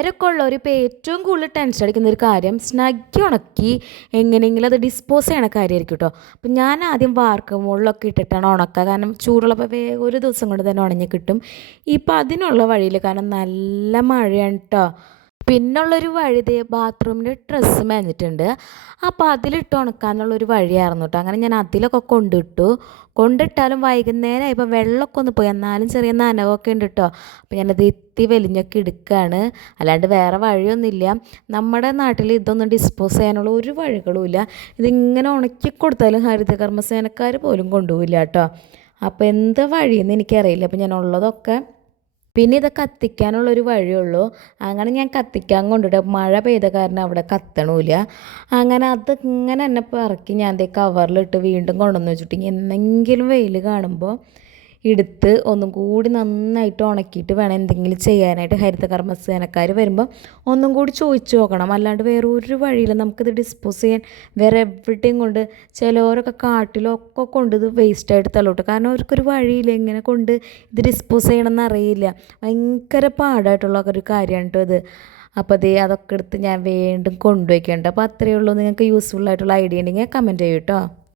പിള്ളേരൊക്കെ ഉള്ളവർ ഇപ്പോൾ ഏറ്റവും കൂടുതൽ ടെൻഷൻ അടിക്കുന്ന ഒരു കാര്യം സ്നഗ്ഗി ഉണക്കി എങ്ങനെയെങ്കിലും അത് ഡിസ്പോസ് ചെയ്യണ കാര്യമായിരിക്കും കേട്ടോ. അപ്പം ഞാൻ ആദ്യം വാർക്ക മുകളിലൊക്കെ ഇട്ടിട്ടാണ് ഉണക്കുക, കാരണം ചൂടുള്ളപ്പോൾ വേഗം ഒരു ദിവസം കൊണ്ട് തന്നെ ഉണങ്ങി കിട്ടും. ഇപ്പം അതിനുള്ള വഴിയിൽ, കാരണം നല്ല മഴയാണ് കേട്ടോ. പിന്നുള്ളൊരു വഴി ദേ ബാത്റൂമിൻ്റെ ഡ്രസ്സ് മേഞ്ഞിട്ടുണ്ട്, അപ്പോൾ അതിലിട്ട് ഉണക്കാന്നുള്ളൊരു വഴിയായിരുന്നു കേട്ടോ. അങ്ങനെ ഞാൻ അതിലൊക്കെ കൊണ്ടിട്ടാലും വൈകുന്നേരം ആയപ്പോൾ വെള്ളമൊക്കെ ഒന്ന് പോയി, എന്നാലും ചെറിയ നനവൊക്കെ ഉണ്ട് കേട്ടോ. അപ്പോൾ ഞാനത് എത്തി വലിഞ്ഞൊക്കെ എടുക്കുകയാണ്, അല്ലാണ്ട് വേറെ വഴിയൊന്നുമില്ല. നമ്മുടെ നാട്ടിൽ ഇതൊന്നും ഡിസ്പോസ് ചെയ്യാനുള്ള ഒരു വഴികളും ഇല്ല. ഇതിങ്ങനെ ഉണക്കി കൊടുത്താലും ഹരിതകർമ്മസേനക്കാർ പോലും കൊണ്ടുപോയില്ല കേട്ടോ. അപ്പോൾ എന്താ വഴിയെന്ന് എനിക്കറിയില്ല. അപ്പോൾ ഞാൻ ഉള്ളതൊക്കെ, പിന്നെ ഇത് കത്തിക്കാനുള്ളൊരു വഴിയുള്ളൂ. അങ്ങനെ ഞാൻ കത്തിക്കാൻ കൊണ്ടിട്ട് മഴ പെയ്ത കാരണം അവിടെ കത്തണമില്ല. അങ്ങനെ അത് ഇങ്ങനെ എന്നെ പറക്കി ഞാൻ ദേ കവറിലിട്ട് വീണ്ടും കൊണ്ടുവന്ന് വെച്ചിട്ടുണ്ടെങ്കിൽ എന്തെങ്കിലും വെയിൽ കാണുമ്പോൾ എടുത്ത് ഒന്നും കൂടി നന്നായിട്ട് ഉണക്കിയിട്ട് വേണം എന്തെങ്കിലും ചെയ്യാനായിട്ട്. ഹരിതകർമ്മസേനക്കാർ വരുമ്പോൾ ഒന്നും കൂടി ചോദിച്ചു നോക്കണം, അല്ലാണ്ട് വേറെ ഒരു വഴിയില്ല നമുക്കിത് ഡിസ്പോസ് ചെയ്യാൻ. വേറെ എവിടെയും കൊണ്ട് ചിലവരൊക്കെ കാട്ടിലൊക്കെ കൊണ്ട് ഇത് വേസ്റ്റായിട്ട് തള്ളോട്ട്, കാരണം അവർക്കൊരു വഴിയില്ല, എങ്ങനെ കൊണ്ട് ഇത് ഡിസ്പോസ് ചെയ്യണമെന്ന് അറിയില്ല. ഭയങ്കര പാടായിട്ടുള്ള ഒരു കാര്യമാണ് കേട്ടോ ഇത്. അപ്പോൾ അതേ അതൊക്കെ എടുത്ത് ഞാൻ വീണ്ടും കൊണ്ടുവയ്ക്കേണ്ട. അപ്പോൾ അത്രയേ ഉള്ളൂ. നിങ്ങൾക്ക് യൂസ്ഫുൾ ആയിട്ടുള്ള ഐഡിയ ഉണ്ടെങ്കിൽ കമൻറ്റ് ചെയ്യൂ കേട്ടോ.